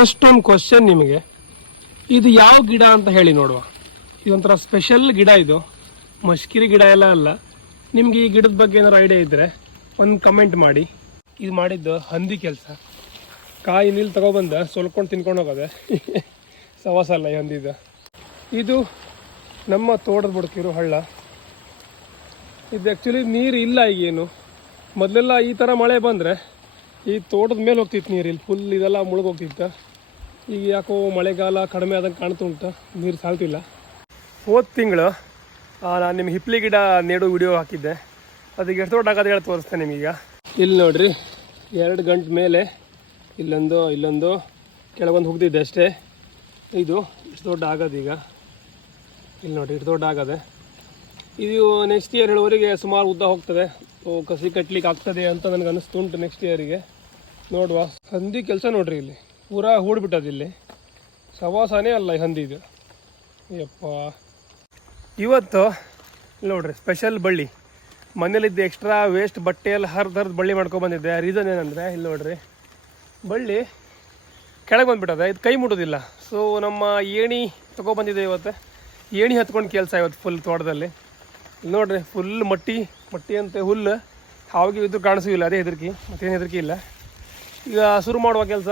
First ಒಂದು question ನಿಮಗೆ, ಇದು ಯಾವ ಗಿಡ ಅಂತ ಹೇಳಿ ನೋಡುವ. ಇದೊಂಥರ ಸ್ಪೆಷಲ್ ಗಿಡ, ಇದು ಮಶ್ಕಿರಿ ಗಿಡ ಎಲ್ಲ ಅಲ್ಲ. ನಿಮ್ಗೆ ಈ ಗಿಡದ ಬಗ್ಗೆ ಏನಾದ್ರು ಐಡಿಯಾ ಇದ್ದರೆ ಒಂದು ಕಮೆಂಟ್ ಮಾಡಿ. ಇದು ಮಾಡಿದ್ದು ಹಂದಿ ಕೆಲಸ. ಕಾಯಿ ನೀರು ತಗೊಬಂದ ಸೊಲ್ಕೊಂಡು ತಿನ್ಕೊಂಡು ಹೋಗೋದೆ ಸವಾಸ ಅಲ್ಲ ಈ ಹಂದಿದು. ಇದು ನಮ್ಮ ತೋಟದ ಬುಡಕಿರೋ ಹಳ್ಳ. ಇದು ಆ್ಯಕ್ಚುಲಿ ನೀರು ಇಲ್ಲ ಈಗೇನು. ಮೊದಲೆಲ್ಲ ಈ ಥರ ಮಳೆ ಬಂದರೆ ಈ ತೋಟದ ಮೇಲೆ ಹೋಗ್ತಿತ್ತು ನೀರು, ಇಲ್ಲಿ ಫುಲ್ ಇದೆಲ್ಲ ಮುಳುಗೋಗ್ತಿತ್ತು. ಈಗ ಯಾಕೋ ಮಳೆಗಾಲ ಕಡಿಮೆ ಆದಂಗೆ ಕಾಣ್ತುಂಟು, ನೀರು ಸಾಲ್ತಿಲ್ಲ. ಹೋದ ತಿಂಗಳು ನಾನು ನಿಮ್ಗೆ ಹಿಪ್ಲಿ ಗಿಡ ನೆಡೋ ವಿಡಿಯೋ ಹಾಕಿದ್ದೆ. ಅದಕ್ಕೆ ಎಷ್ಟು ದೊಡ್ಡ ಆಗೋದು ಹೇಳಿ ತೋರಿಸ್ತೇನೆ ನಿಮಗೀಗ. ಇಲ್ಲಿ ನೋಡಿರಿ, 2 ಗಂಟೆ ಮೇಲೆ ಇಲ್ಲೊಂದು ಕೆಳಗೊಂದು ಹೋಗ್ತಿದ್ದೆ ಅಷ್ಟೇ. ಇದು ಇಷ್ಟು ದೊಡ್ಡ ಆಗೋದು ಈಗ. ಇಲ್ಲಿ ನೋಡಿ, ಇಷ್ಟು ದೊಡ್ಡ ಆಗದೆ. ಇದು ನೆಕ್ಸ್ಟ್ ಇಯರ್ ಹೇಳುವವರೆಗೆ ಸುಮಾರು ಉದ್ದ ಹೋಗ್ತದೆ, ಕಸಿ ಕಟ್ಲಿಕ್ಕೆ ಆಗ್ತದೆ ಅಂತ ನನಗೆ ಅನಿಸ್ತುಂಟು. ನೆಕ್ಸ್ಟ್ ಇಯರಿಗೆ ನೋಡುವ. ಹಂದಿ ಕೆಲಸ ನೋಡ್ರಿ, ಇಲ್ಲಿ ಪೂರಾ ಹೂಡ್ಬಿಟ್ಟದ. ಇಲ್ಲಿ ಸವಾಸನೇ ಅಲ್ಲ ಈ ಹಂದಿದು. ಯಪ್ಪ, ಇವತ್ತು ನೋಡ್ರಿ ಸ್ಪೆಷಲ್ ಬಳ್ಳಿ. ಮನೇಲಿದ್ದ ಎಕ್ಸ್ಟ್ರಾ ವೇಸ್ಟ್ ಬಟ್ಟೆ ಎಲ್ಲ ಹರಿದು ಬಳ್ಳಿ ಮಾಡ್ಕೊಬಂದಿದ್ದೆ. ರೀಸನ್ ಏನಂದರೆ ಇಲ್ಲಿ ನೋಡ್ರಿ, ಬಳ್ಳಿ ಕೆಳಗೆ ಬಂದುಬಿಟ್ಟದೆ, ಇದು ಕೈ ಮುಟ್ಟೋದಿಲ್ಲ. ಸೊ ನಮ್ಮ ಏಣಿ ತೊಗೊಬಂದಿದ್ದೆ ಇವತ್ತು. ಏಣಿ ಹತ್ಕೊಂಡು ಕೆಲಸ ಇವತ್ತು ಫುಲ್ ತೋಟದಲ್ಲಿ. ಇಲ್ಲಿ ನೋಡ್ರಿ, ಫುಲ್ ಮಟ್ಟಿ ಅಂತ ಹುಲ್ಲು. ಹಾವಿಗೆ ಇದ್ದು ಕಾಣಿಸೋದಿಲ್ಲ, ಅದೇ ಹೆದರಿಕೆ, ಮತ್ತೇನು ಹೆದರಿಕೆ ಇಲ್ಲ. ಈಗ ಶುರು ಮಾಡುವ ಕೆಲಸ.